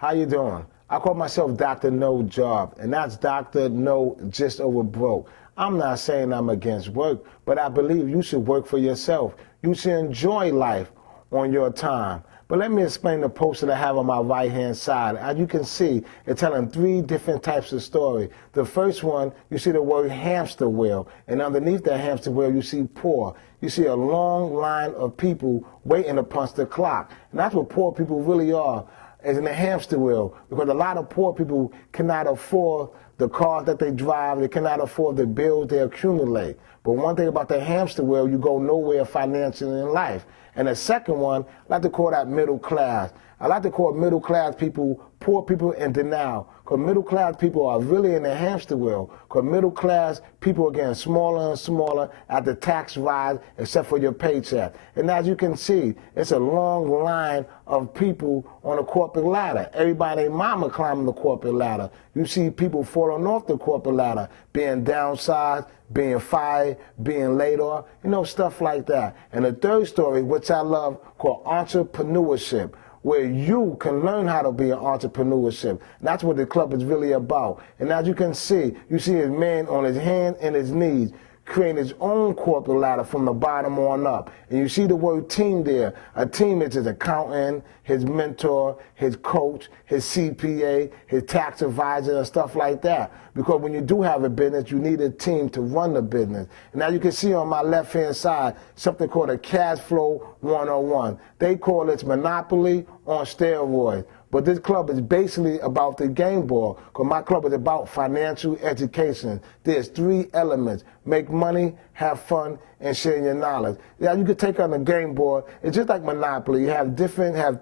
How you doing? I call myself Dr. No Job, and that's Dr. No Just Over Broke. I'm not saying I'm against work, but I believe you should work for yourself. You should enjoy life on your time. But let me explain the post that I have on my right-hand side. As you can see, it's telling three different types of story. The first one, you see the word hamster wheel, and underneath that hamster wheel, you see poor. You see a long line of people waiting to punch the clock. And that's what poor people really are, is in the hamster wheel, because a lot of poor people cannot afford the cars that they drive, they cannot afford the bills they accumulate. But one thing about the hamster wheel, you go nowhere financially in life. And the second one, I like to call that middle class. I like to call middle class people poor people in denial, because middle class people are really in the hamster wheel, because middle class people are getting smaller and smaller as the tax rise, except for your paycheck. And as you can see, it's a long line of people on the corporate ladder. Everybody and their mama climbing the corporate ladder. You see people falling off the corporate ladder, being downsized, being fired, being laid off, stuff like that. And the third story, which I love, called entrepreneurship, where you can learn how to be an entrepreneurship. That's what the club is really about. And as you can see, you see a man on his hand and his knees creating his own corporate ladder from the bottom on up. And you see the word team there. A team is his accountant, his mentor, his coach, his CPA, his tax advisor, and stuff like that. Because when you do have a business, you need a team to run the business. And now you can see on my left-hand side something called a cash flow 101. They call it Monopoly on steroids. But this club is basically about the game board, because my club is about financial education. There's three elements: make money, have fun, and share your knowledge. Yeah, you could take on the game board. It's just like Monopoly. You have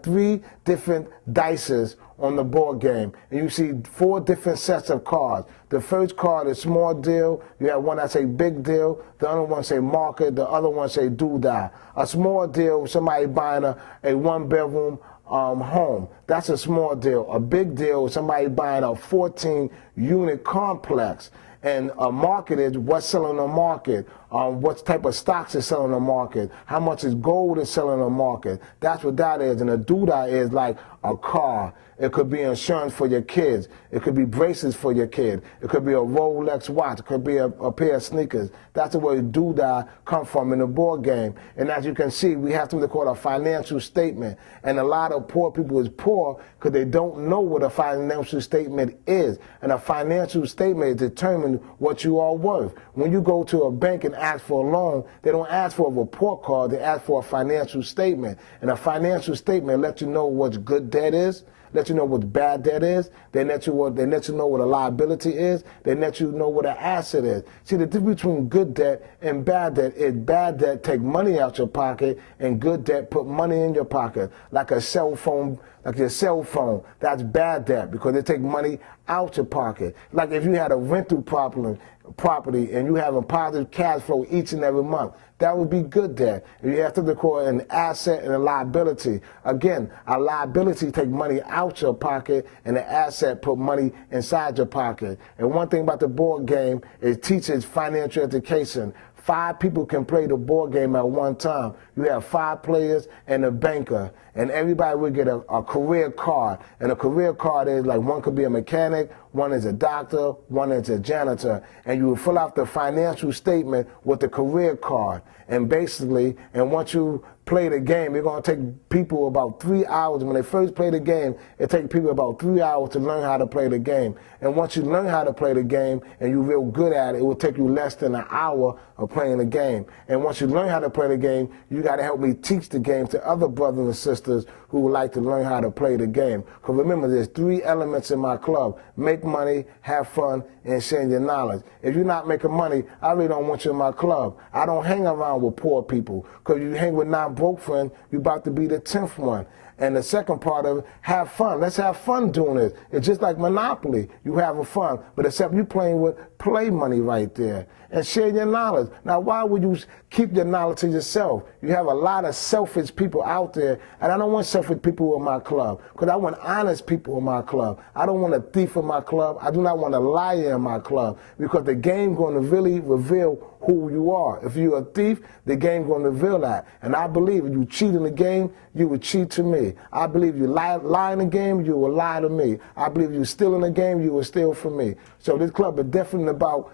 three different dices on the board game, and you see 4 different sets of cards. The first card is small deal. You have one that say big deal. The other one say market. The other one say doodah. A small deal, somebody buying a 1-bedroom home. That's a small deal. A big deal, somebody buying a 14-unit complex. And a market is what's selling on the market, what type of stocks is selling on the market, how much is gold is selling on the market. That's what that is. And a doodah is like a car. It could be insurance for your kids. It could be braces for your kid. It could be a Rolex watch. It could be a pair of sneakers. That's the way doodah come from in the board game. And as you can see, we have something called a financial statement. And a lot of poor people is poor because they don't know what a financial statement is. And a financial statement determines what you are worth. When you go to a bank and ask for a loan, they don't ask for a report card. They ask for a financial statement. And a financial statement lets you know what good debt is, let you know what bad debt is. They let you know what a liability is. They let you know what an asset is. See, the difference between good debt and bad debt is bad debt take money out your pocket, and good debt put money in your pocket. Like a cell phone, like your cell phone, that's bad debt because they take money out your pocket. Like if you had a rental property and you have a positive cash flow each and every month, that would be good debt. If you have something called an asset and a liability, again, a liability take money out your pocket, and an asset put money inside your pocket. And one thing about the board game is it teaches financial education. 5 people can play the board game at one time. You have 5 players and a banker, and everybody will get a career card. And a career card is like, one could be a mechanic, one is a doctor, one is a janitor, and you will fill out the financial statement with the career card. And basically, and once you play the game, it's going to take people about 3 hours. When they first play the game, it takes people about 3 hours to learn how to play the game. And once you learn how to play the game and you're real good at it, it will take you less than an hour of playing the game. And once you learn how to play the game, you got to help me teach the game to other brothers and sisters who would like to learn how to play the game. Because remember, there's 3 elements in my club: make money, have fun, and share your knowledge. If you're not making money, I really don't want you in my club. I don't hang around with poor people, because you hang with non-broke friends, you're about to be the 10th one. And the second part of it, have fun. Let's have fun doing it. It's just like Monopoly. You have a fun, but except you playing with play money right there. And share your knowledge. Now, why would you keep your knowledge to yourself? You have a lot of selfish people out there, and I don't want selfish people in my club, because I want honest people in my club. I don't want a thief in my club. I do not want a liar in my club, because the game going to really reveal who you are. If you're a thief, the game going to reveal that. And I believe if you cheat in the game, you would cheat to me. me. I believe you lie in the game, you will lie to me. I believe you steal in the game, you will steal from me. So this club is definitely about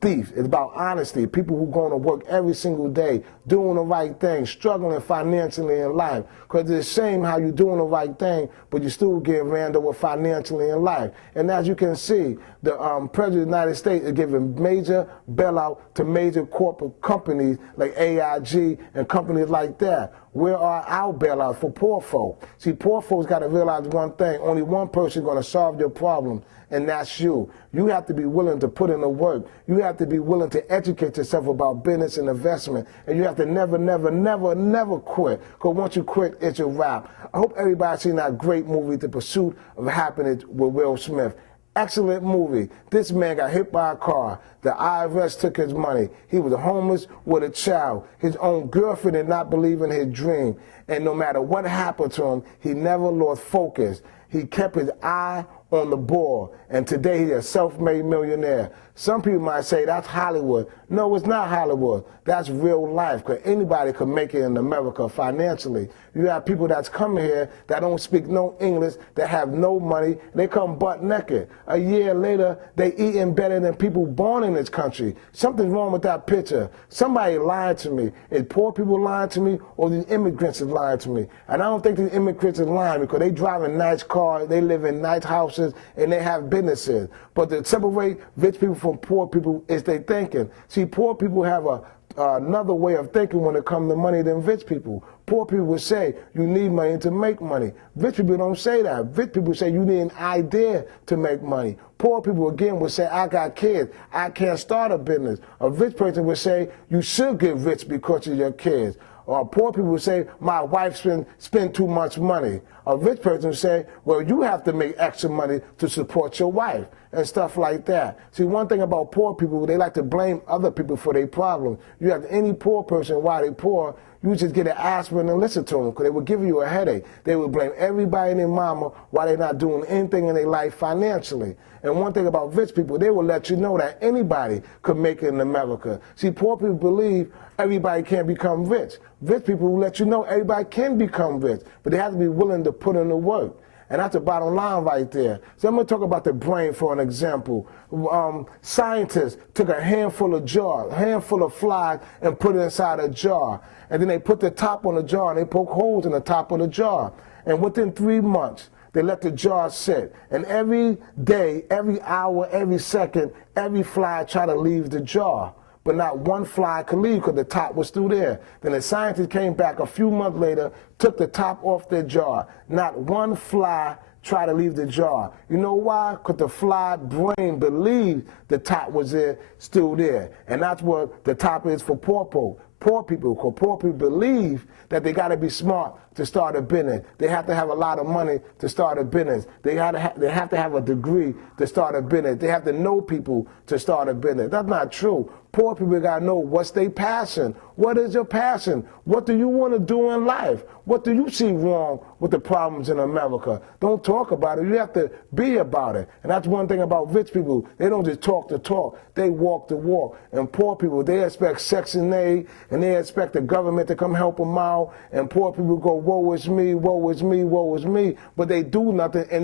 thief. It's about honesty. People who going to work every single day, doing the right thing, struggling financially in life. Because it's a shame how you're doing the right thing, but you still get ran over financially in life. And as you can see, the President of the United States is giving major bailout to major corporate companies like AIG and companies like that. Where are our bailouts for poor folk? See, poor folks got to realize one thing. Only one person is going to solve your problem, and that's you. You have to be willing to put in the work. You have to be willing to educate yourself about business and investment. And you have to never, never, never, never quit. Because once you quit, it's a wrap. I hope everybody's seen that great movie, The Pursuit of Happiness, with Will Smith. Excellent movie. This man got hit by a car. The IRS took his money. He was homeless with a child. His own girlfriend did not believe in his dream. And no matter what happened to him, he never lost focus. He kept his eye on the ball. And today he's a self-made millionaire. Some people might say that's Hollywood. No, it's not Hollywood. That's real life, because anybody can make it in America financially. You have people that's coming here that don't speak no English, that have no money. They come butt naked. A year later, they eating better than people born in this country. Something's wrong with that picture. Somebody lied to me. Is poor people lying to me, or the immigrants is lying to me? And I don't think the immigrants are lying, because they driving nice cars, they live in nice houses, and they have businesses. But to separate rich people from poor people is their thinking. See, poor people have another way of thinking when it comes to money than rich people. Poor people will say, you need money to make money. Rich people don't say that. Rich people say, you need an idea to make money. Poor people, again, will say, I got kids. I can't start a business. A rich person will say, you should get rich because of your kids. Or poor people will say, my wife spend too much money. A rich person will say, well, you have to make extra money to support your wife, and stuff like that. See, one thing about poor people, they like to blame other people for their problems. You have any poor person, why they poor, you just get an aspirin and listen to them, because they will give you a headache. They will blame everybody and their mama why they're not doing anything in their life financially. And one thing about rich people, they will let you know that anybody could make it in America. See, poor people believe everybody can't become rich. Rich people will let you know everybody can become rich, but they have to be willing to put in the work. And that's the bottom line right there. So I'm going to talk about the brain for an example. Scientists took a handful of flies, and put it inside a jar. And then they put the top on the jar, and they poke holes in the top of the jar. And within 3 months, they let the jar sit. And every day, every hour, every second, every fly try to leave the jar. But not one fly could leave because the top was still there. Then the scientists came back a few months later, took the top off their jar. Not one fly tried to leave the jar. You know why? Because the fly brain believed the top was there, still there. And that's what the top is for poor people. Poor people, because poor people believe that they got to be smart to start a business. They have to have a lot of money to start a business. They have to have a degree to start a business. They have to know people to start a business. That's not true. Poor people got to know what's their passion. What is your passion? What do you want to do in life? What do you see wrong with the problems in America? Don't talk about it. You have to be about it. And that's one thing about rich people. They don't just talk the talk. They walk the walk. And poor people, they expect Section 8, and they expect the government to come help them out. And poor people go, woe is me, woe is me, woe is me. But they do nothing. And